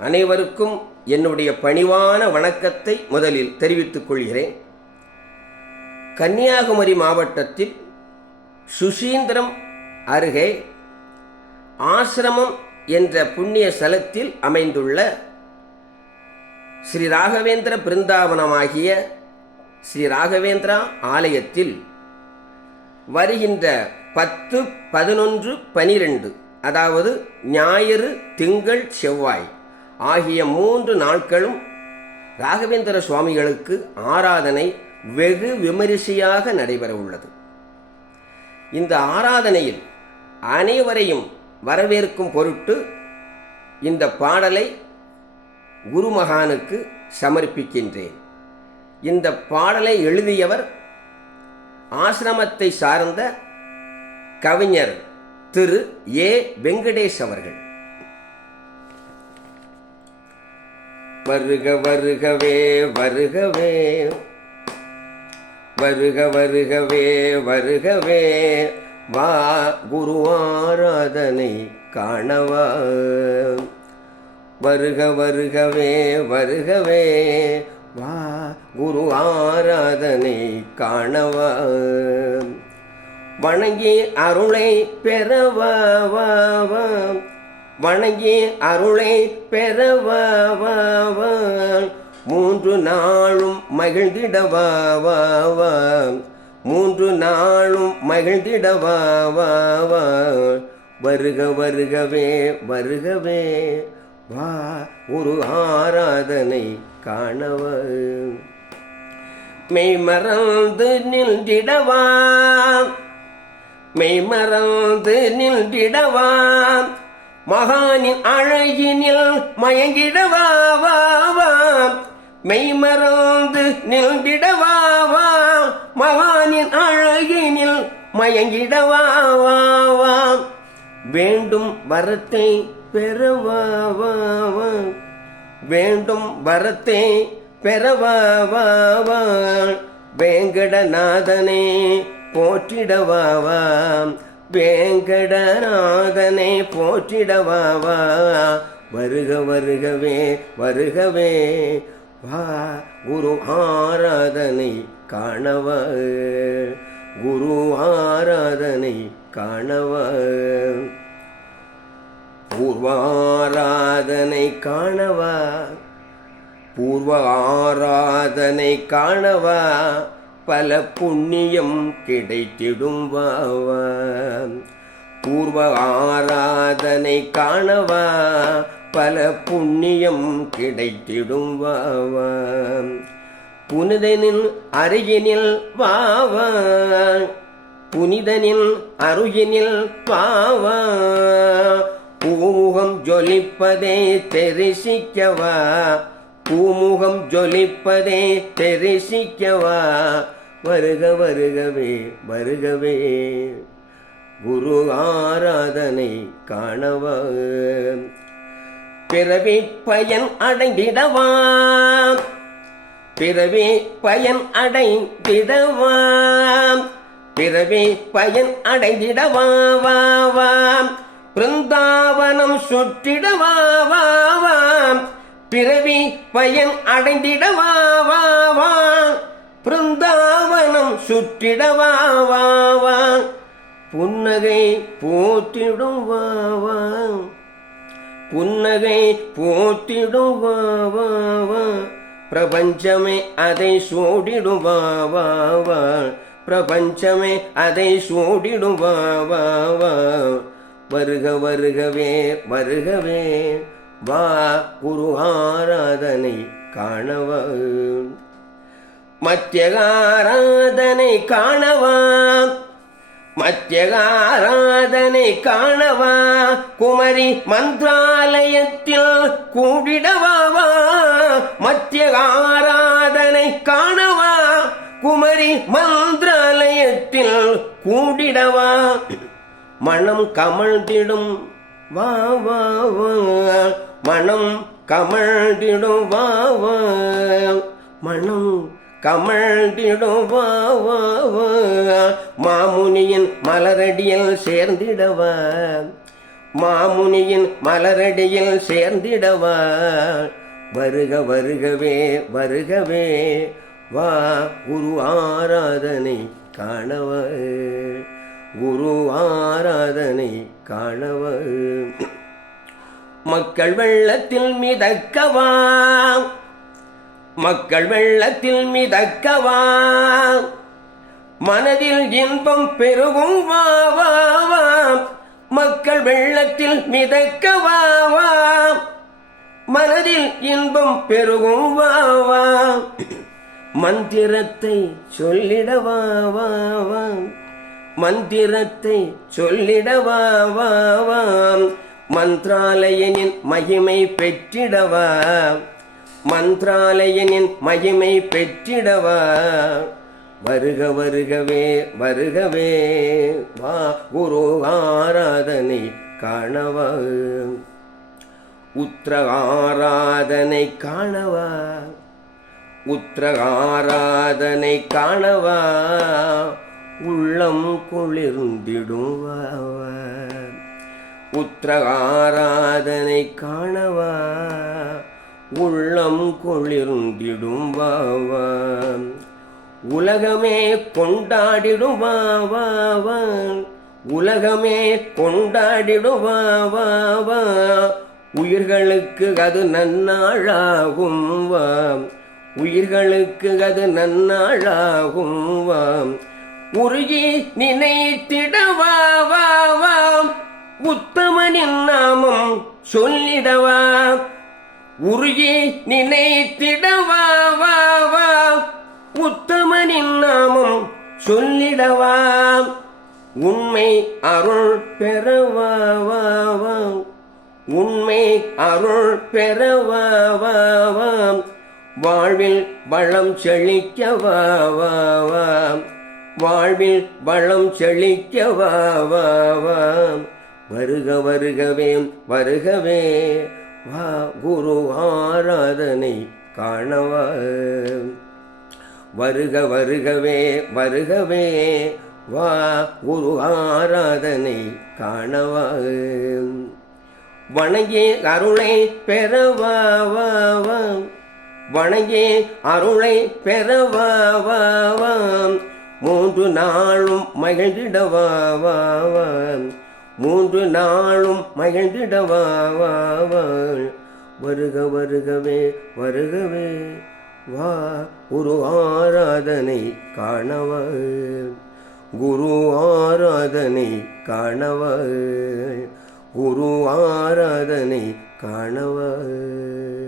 அனைவருக்கும் என்னுடைய பணிவான வணக்கத்தை முதலில் தெரிவித்துக் கொள்கிறேன். கன்னியாகுமரி மாவட்டத்தில் சுசீந்திரம் அருகே ஆசிரமம் என்ற புண்ணிய ஸ்தலத்தில் அமைந்துள்ள ஸ்ரீ ராகவேந்திர பிருந்தாவனமாகிய ஸ்ரீ ராகவேந்திரா ஆலயத்தில் வருகின்ற பத்து பதினொன்று பனிரெண்டு அதாவது ஞாயிறு திங்கள் செவ்வாய் ஆகிய மூன்று நாட்களும் ராகவேந்திர சுவாமிகளுக்கு ஆராதனை வெகு விமரிசையாக நடைபெற உள்ளது. இந்த ஆராதனையில் அனைவரையும் வரவேற்கும் பொருட்டு இந்த பாடலை குருமகானுக்கு சமர்ப்பிக்கின்றேன். இந்த பாடலை எழுதியவர் ஆசிரமத்தை சார்ந்த கவிஞர் திரு ஏ வெங்கடேஷ் அவர்கள். வருக வருகவே வருகவே. வருக வருகவே வருகவே. வா குருவாராதனை காணவா. வருக வருகவே வருகவே. வா குரு ஆராதனை காணவா. வணங்கி அருளை பெறவா வா. வணங்கி அருளை பெறவாவான் மூன்று நாளும் மகிழ்ந்திடவாவான் மூன்று நாளும் மகிழ்ந்திடவாவான் வருக வருகவே வருகவே வா ஒரு ஆராதனை காணவ மெய்மறந்து மறந்து மெய்மறந்து மெய் மகானின் அழகினில் மயங்கிடவாவா மெய்மறந்து வா மகானின் அழகினில் மயங்கிடவாவா வேண்டும் வரத்தை பெறவாவா வேண்டும் வரத்தை பெறவாவா வேங்கடநாதனே போற்றிடவாவா வேங்கடநாதனை போற்றிடவாவா வருக வருகவே வருகவே. வா குரு ஆராதனை காணவா குரு ஆராதனை காணவா பூர்வாராதனை காணவா பூர்வ ஆராதனை காணவா பல புண்ணியம் கிடைத்திடும் வாவா. பூர்வ ஆராதனை காணவா. பல புண்ணியம் கிடைத்திடும் வாவா. புனிதனின் அருகினில் வாவா. புனிதனின் அருகினில் வாவா. பூமுகம் ஜொலிப்பதே தெரிசிக்கவா. பூமுகம் ஜொலிப்பதே தெரிசிக்கவா. வருக வருகவே வருகவே. குரு ஆராதனை காணவ. பிறவி பயன் அடைந்திடவா. பிறவி பயன் அடைந்திடவா. பிறவி பயன் அடைந்திடவா வா வா. பிருந்தாவனம் சுற்றிடவா வா வா. பிறவி பயன் அடைந்திடவா வா வா. பிருந்தாவனம் சுற்றிடவாவா புன்னகை போற்றிடும் வாவா புன்னகை போற்றிடும் வா பிரபஞ்சமே அதை சூடிடும் வா பிரபஞ்சமே அதை சூடிடும் வா. வருக வருகவே வருகவே. வா குரு ஆராதனை காணவா. மத்தியகாராதனை காணவா? மத்தியகாராதனை காணவா? குமரி மந்திராலயத்தில் கூடிடவாவா? மத்தியகாராதனை காணவா? குமரி மந்திராலயத்தில் கூடிடவா? மனம் கமழ்ந்திடும் வா வா வா. மனம் கமழ்ந்திடும் வா வா. மனம் கமழ்ந்திடுவாவா மாமுனியின் மலரடியில் சேர்ந்திடவா. மாமுனியின் மலரடியில் சேர்ந்திடவா. வருக வருகவே வருகவே. வா குரு ஆராதனை காணவ குரு ஆராதனை காணவ மக்கள் வெள்ளத்தில் மிதக்கவா. மக்கள் வெள்ளத்தில் மிதக்கவா? மனதில் இன்பம் பெருகும் வா மக்கள் வெள்ளத்தில் மிதக்கவாவா மனதில் இன்பம் பெருகும் வாவா மந்திரத்தை சொல்லிடவாவா மந்திரத்தை சொல்லிடவா மந்திராலயனின் மகிமை பெற்றிடவா? மந்திராலயனின் மகிமை பெற்றிடவா? வருக வருகவே வருகவே வா குரு ஆராதனை காணவா? உத்திர ஆராதனை காணவா? உத்திர ஆராதனை காணவா? உள்ளம் குளிர்ந்திடும் உத்திர ஆராதனை காணவா? உள்ளம் குளிர்ந்திடும் வாவா. உலகமே கொண்டாடிடும் வாவா. உலகமே கொண்டாடிடும் வாவா. உயிர்களுக்கு அது நன்னாளாகும் வாம் உயிர்களுக்கு அது நன்னாளாகும் வாம் உருகி நினைத்திடவாவாம் உத்தமனின் நாமம் சொல்லிடவா. உருகி நினைத்திடவா வா வா. உத்தமனின் நாமம் சொல்லிடவா. உண்மை அருள் பெறவா வா வா. உண்மை அருள் பெறவா வா வா. வாழ்வில் வளம் செழிக்க வா வா. வா வாழ்வில் வளம் செழிக்க வா வா வா. வருக வருகவே வருகவே. வா குரு ஆராதனை காணவ வருக வருகவே வருகவே வா குரு ஆராதனை காணவா வணங்கே அருளை பெறவா வணங்கே அருளை பெறவா மூன்று நாளும் மகிழ்ந்திடவா மூன்று நாளும் மகிழ்ந்திடவா வருக வருகவே வருகவே. வா குரு ஆராதனை காணவள். குரு ஆராதனை காணவள். குரு ஆராதனை காணவள்.